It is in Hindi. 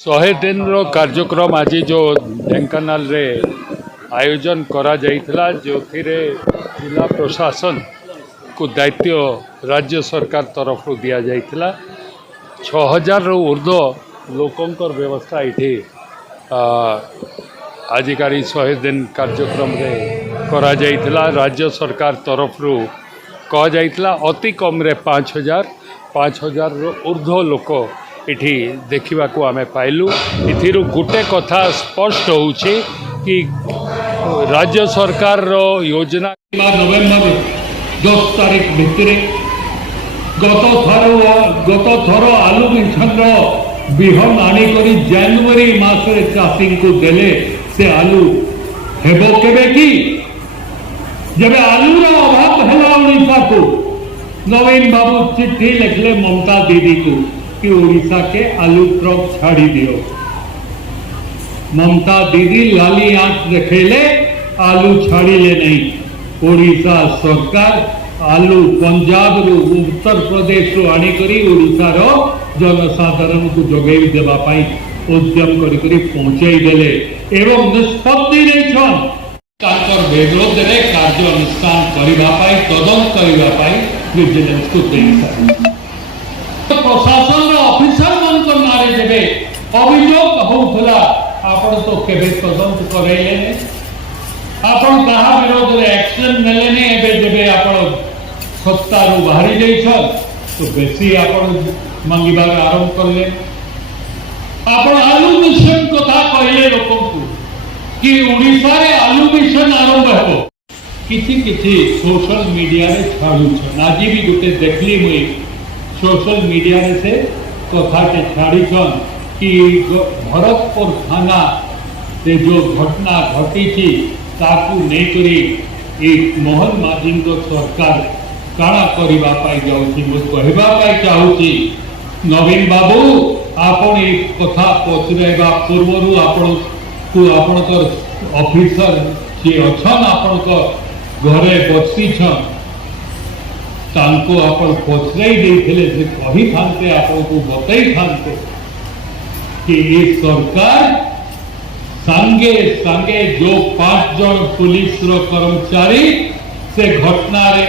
शहे दिन कार्यक्रम आज जो ढेंकानाल रे आयोजन करा जाइथिला जो जिला प्रशासन को दायित्व राज्य सरकार तरफ दिया जाइथिला 6000 रु ऊर्ध्व लोकंकर व्यवस्था ये आजिकारी 100 दिन कार्यक्रम रे करा जाइथिला। राज्य सरकार तरफ कह जाइथिला अति कम रे 5000 रु ऊर्ध्व लोक इठी देखा आम पाइलु। इथिरु गोटे कथा स्पष्ट होउछि कि राज्य सरकार रो योजना नवेम्बर 10 तारीख भितर गत थर आलू मिशन विहन आनिकरी जनवरी मासरे चाषी को देले से आलू हेबो केबे की जब आलूर अभाव है ओडिशा को नवीन बाबू चिट्ठी लिखले ममता दीदी को कि ओडिशा के आलू ट्रक छाड़ी दियो। ममता दीदी लाली आंख रखेले आलू छाड़ी ले नहीं। ओडिशा सरकार आलू पंजाब रू उत्तर प्रदेश रू आनिकरी ओडिशा रो जनसाधारण को जोगई देबा पाई उद्यम करी पहुंचाई देले एवं निष्पत्ति नहीं ताकर विरोध रे कार्य अनुष्ठान करिबा पाई तदंत करिबा पाई विजिलेंस को देई प्रशासन ऑफिसर मन को नारे देबे अभियोग होउथला आपण तो केबे तदंत करैले ने आपण कहा विरोध रे एक्शन नेले ने एबे जेबे आपण सत्ता रो बाहरी जाइछ तो बेसी आपण मंगीबार आरंभ करले। आपण आलू मिशन कथा कहले लोक को कि ओडिसा रे आलू मिशन आरंभ हेबो किछि किछि सोशल मीडिया रे छाडू छ आज भी गुटे देखली मुई सोशल मीडिया रे से कथा के छाड़ी छन कि भरतपुर थाना से जो घटना घटी थी ताकू नहीं करी एक मोहन माझी सरकार काणा करबा पाई जाउछि मु कहबा पाई चाहूछि नवीन बाबू आपण एक कथा पचरेबा पूर्वरु आपण को आपणकर ऑफिसर जे अछन आपणकर घरे बसी छन तांको आपण पचराई देथिले से कहि थांते आपण को बतई थांते कि ये सरकार संगे संगे जो 5 जन पुलिस रो कर्मचारी से घटना रे